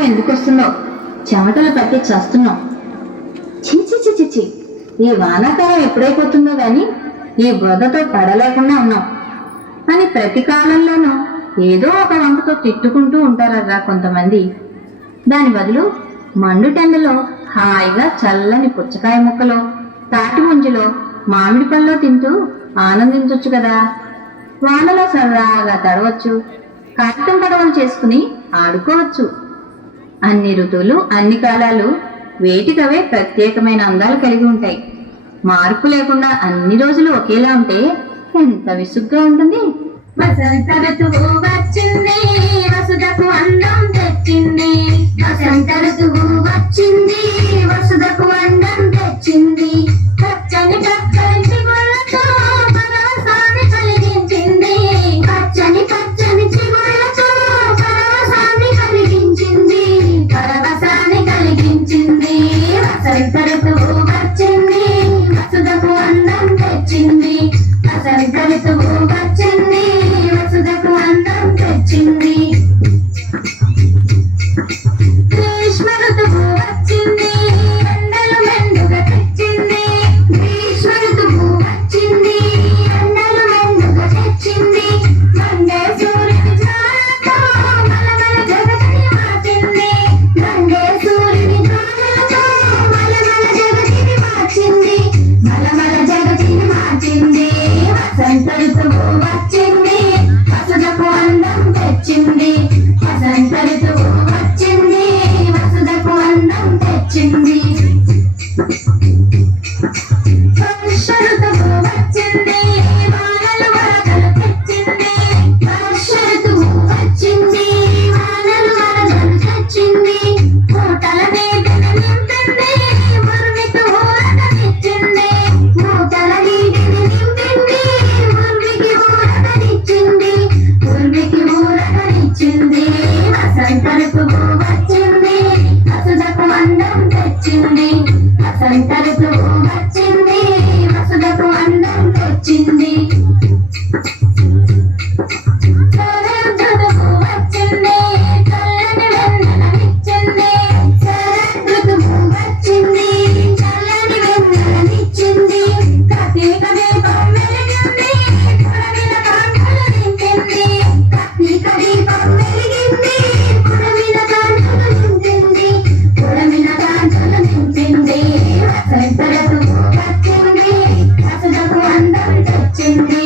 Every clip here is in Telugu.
వానాకాలం ఎందుకు వస్తుందో చెమటలు పట్టి చస్తున్నాం. చిచి చిచి ఈ వానాకాలం ఎప్పుడైపోతుందో గాని ఈ బురదతో పడలేకుండా ఉన్నాం అని ప్రతి కాలంలోనూ ఏదో ఒక వంకతో తిట్టుకుంటూ ఉంటారరా కొంతమంది. దాని బదులు మండుటెండలో హాయిగా చల్లని పుచ్చకాయ ముక్కలో, తాటి ముంజలో, మామిడి పళ్ళలో తింటూ ఆనందించొచ్చు కదా. వానలో సరదాగా తడవచ్చు, కాగితం పడవలు చేసుకుని ఆడుకోవచ్చు. అన్ని ఋతువులు, అన్ని కాలాలు వేటికవే ప్రత్యేకమైన అందాలు కలిగి ఉంటాయి. మార్పు లేకుండా అన్ని రోజులు ఒకేలా ఉంటే ఎంత విసుగ్గా ఉంటుంది. వసంత ఋతువు వచ్చింది, వసుధకు అందం తెచ్చింది. వసంత ఋతువు వచ్చింది, వసుధకు అందం తెచ్చింది. పచ్చని పచ్చని చిగుళ్ళతో పరవశాన్ని కలిగించింది. పచ్చని పచ్చని చిగుళ్ళతో పరవశాన్ని కలిగించింది. పరవశాన్ని కలిగించింది. వసంత ఋతువు వచ్చింది, వసుధకు అందం తెచ్చింది. వసంత ఋతువు వచ్చింది, వసుధకు అందం తెచ్చింది. గ్రీష్మ ఋతువు వచ్చింది, ఎండలు మెండుగా తెచ్చింది. గ్రీష్మ ఋతువు వచ్చింది, ఎండలు మెండుగా తెచ్చింది. మండే సూర్యుని జ్వాలతో మలమల జగతిని మార్చింది. మండే సూర్యుని జ్వాలతో మలమల జగతిని మార్చింది. మలమల జగతిని మార్చింది. వసంత ఋతువు వచ్చింది, వసుధకు అందం తెచ్చింది. వసంత ఋతువు వచ్చింది, వసుధకు అందం తెచ్చింది. వర్ష ఋతువు వచ్చింది, వానలు వరదలు తెచ్చింది. వర్ష ఋతువు వచ్చింది, వానలు వరదలు తెచ్చింది. మూటల నీటిని నింపింది, ఉర్వికి ఊరటనిచ్చింది. మూటల నీటిని నింపింది, ఉర్వికి ఊరటనిచ్చింది. ఉర్వికి ఊరటనిచ్చింది. వసంత ఋతువు వచ్చింది, వసుధకు అందం తెచ్చింది. వసంత ఋతువు వచ్చింది, వసుధకు అందం తెచ్చింది. శరద్ ఋతువు వచ్చింది, చల్లని వెన్నెలనిచ్చింది. శరద్ ఋతువు వచ్చింది, చల్లని వెన్నెలనిచ్చింది. కార్తీక దీపం వెలిగింది, పుడమిన కాంతులు నింపింది. కార్తీక దీపం వెలిగింది, పుడమిన కాంతులు నింపింది. పుడమిన కాంతులు నింపింది. వసంత ఋతువు వచ్చింది, వసుధకు అందం తెచ్చింది.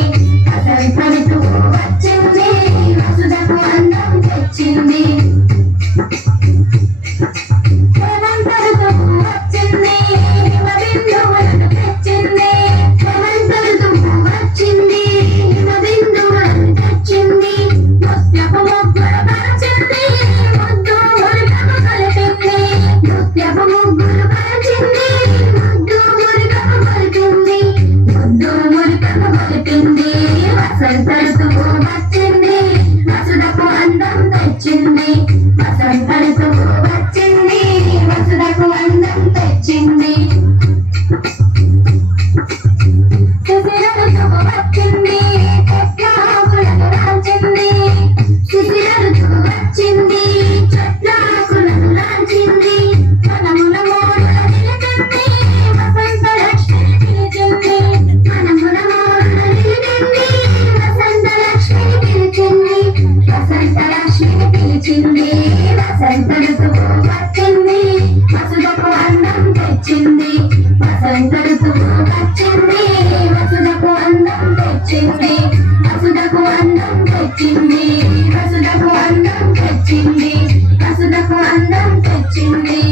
వసంత ఋతువు వచ్చింది, వసుధకు అందం తెచ్చింది. హేమంత ఋతువు వచ్చింది, హిమ బిందువులను తెచ్చింది. హేమంత ఋతువు వచ్చింది, హిమ బిందువులను తెచ్చింది. నృత్యపు ముగ్గులు పరిచింది, ముద్దు మురికము కలిపింది. నృత్యపు ముగ్గులు పరిచింది, ముద్దు మురికము కలిపింది. ముద్దు మురికము కలిపింది. వసంత ఋతువు వచ్చింది, వసుధకు అందం తెచ్చింది. వసంత ఋతువు వచ్చింది, వసుధకు అందం తెచ్చింది. శిశిర ఋతువు వచ్చింది, చెట్ల ఆకులను రాల్చింది. శిశిర ఋతువు వచ్చింది, చెట్ల ఆకులను రాల్చింది. మనముల మోడుల నిలిచింది, వసంత లక్ష్మిని పిలిచింది. మనముల మోడుల నిలిచింది, వసంత లక్ష్మిని పిలిచింది. వసంత లక్ష్మిని పిలిచింది. వసంత ఋతువు వచ్చింది, వసుధకు అందం తెచ్చింది. వసంత ఋతువు వచ్చింది, వసుధకు అందం తెచ్చింది. వసుధకు అందం తెచ్చింది. వసుధకు అందం తెచ్చింది. వసుధకు అందం తెచ్చింది.